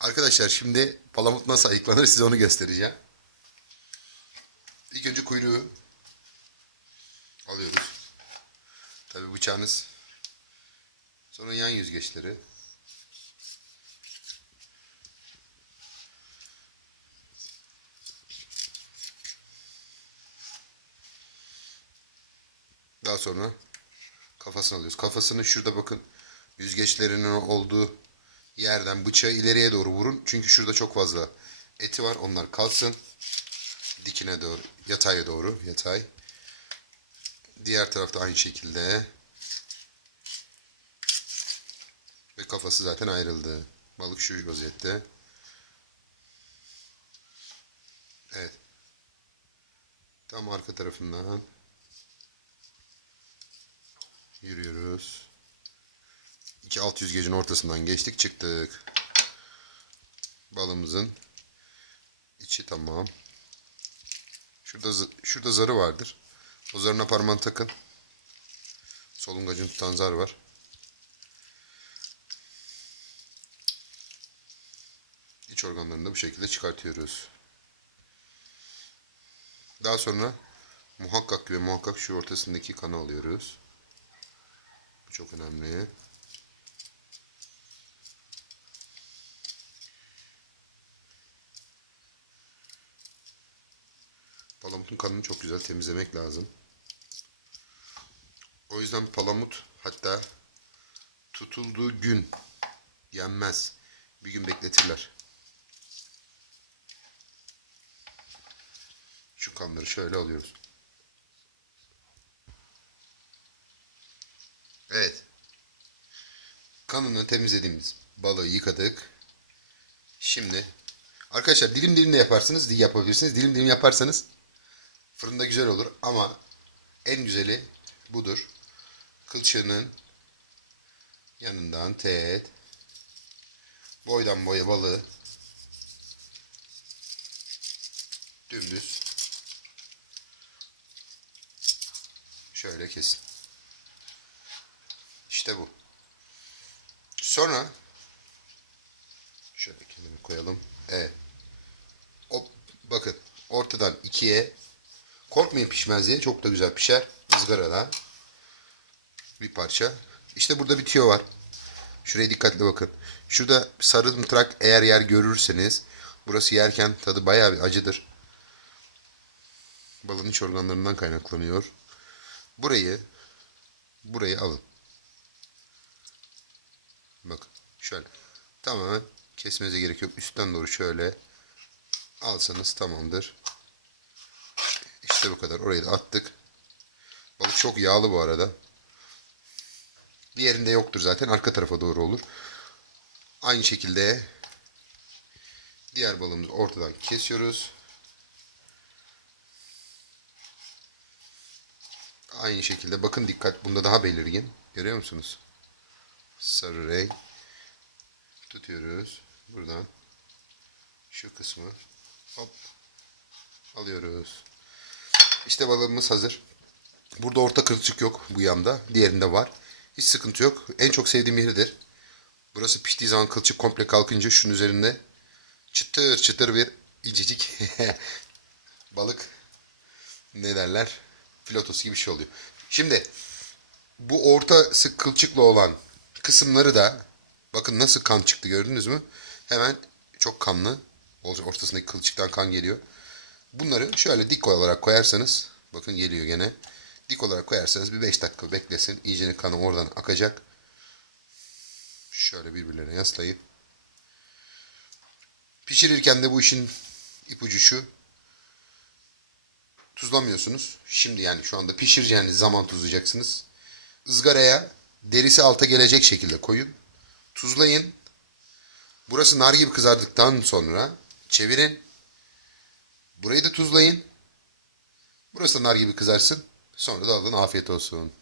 Arkadaşlar şimdi palamut nasıl ayıklanır size onu göstereceğim. İlk önce kuyruğu alıyoruz. Tabi bıçağınız. Sonra yan yüzgeçleri. Daha sonra kafasını alıyoruz. Kafasını şurada bakın yüzgeçlerinin olduğu yerden bıçağı ileriye doğru vurun. Çünkü şurada çok fazla eti var. Onlar kalsın. Dikine doğru, yataya doğru, yatay. Diğer tarafta aynı şekilde. Ve kafası zaten ayrıldı. Balık şu vaziyette. Evet. Tam arka tarafından yürüyoruz. İki alt yüzgecin ortasından geçtik çıktık. Balımızın içi tamam. Şurada şurada zarı vardır. O zarına parmağını takın. Solungacını tutan zar var. İç organlarını da bu şekilde çıkartıyoruz. Daha sonra muhakkak ve muhakkak şu ortasındaki kanı alıyoruz. Bu çok önemli. Palamutun kanını çok güzel temizlemek lazım. O yüzden palamut hatta tutulduğu gün yenmez. Bir gün bekletirler. Şu kanları şöyle alıyoruz. Evet. Kanını temizlediğimiz balığı yıkadık. Şimdi arkadaşlar dilim dilim de yaparsınız, yapabilirsiniz. Dilim dilim yaparsanız fırında güzel olur ama en güzeli budur. Kılçığının yanından teğet boydan boya balığı dümdüz şöyle kesin. İşte bu. Sonra şöyle kenara koyalım. Evet. O, bakın ortadan ikiye korkmayın pişmez diye çok da güzel pişer. ızgarada bir parça. İşte burada bir tüyo var. Şuraya dikkatli bakın. Şurada sarı mıtrak eğer yer görürseniz burası yerken tadı bayağı bir acıdır. Balın iç organlarından kaynaklanıyor. Burayı burayı alın. Bakın şöyle. Tamamen kesmenize gerek yok. Üstten doğru şöyle alsanız tamamdır. İşte bu kadar. Orayı da attık. Balık çok yağlı bu arada. Diğerinde yoktur zaten. Arka tarafa doğru olur. Aynı şekilde diğer balığımızı ortadan kesiyoruz. Aynı şekilde bakın dikkat bunda daha belirgin. Görüyor musunuz? Sarı renk. Tutuyoruz. Buradan şu kısmı hop alıyoruz. İşte balığımız hazır. Burada orta kılçık yok bu yanda. Diğerinde var. Hiç sıkıntı yok. En çok sevdiğim yeridir. Burası piştiği zaman kılçık komple kalkınca şunun üzerinde çıtır çıtır bir incecik balık ne derler filotosu gibi bir şey oluyor. Şimdi bu orta sık kılçıklı olan kısımları da bakın nasıl kan çıktı gördünüz mü? Hemen çok kanlı. Ortasındaki kılçıktan kan geliyor. Bunları şöyle dik olarak koyarsanız bakın geliyor gene. Dik olarak koyarsanız bir 5 dakika beklesin. İyice kanı oradan akacak. Şöyle birbirlerine yaslayın. Pişirirken de bu işin ipucu şu. Tuzlamıyorsunuz. Şimdi yani şu anda pişireceğiniz zaman tuzlayacaksınız. Izgaraya derisi alta gelecek şekilde koyun. Tuzlayın. Burası nar gibi kızardıktan sonra çevirin. Burayı da tuzlayın. Burası da nar gibi kızarsın. Sonra da alın afiyet olsun.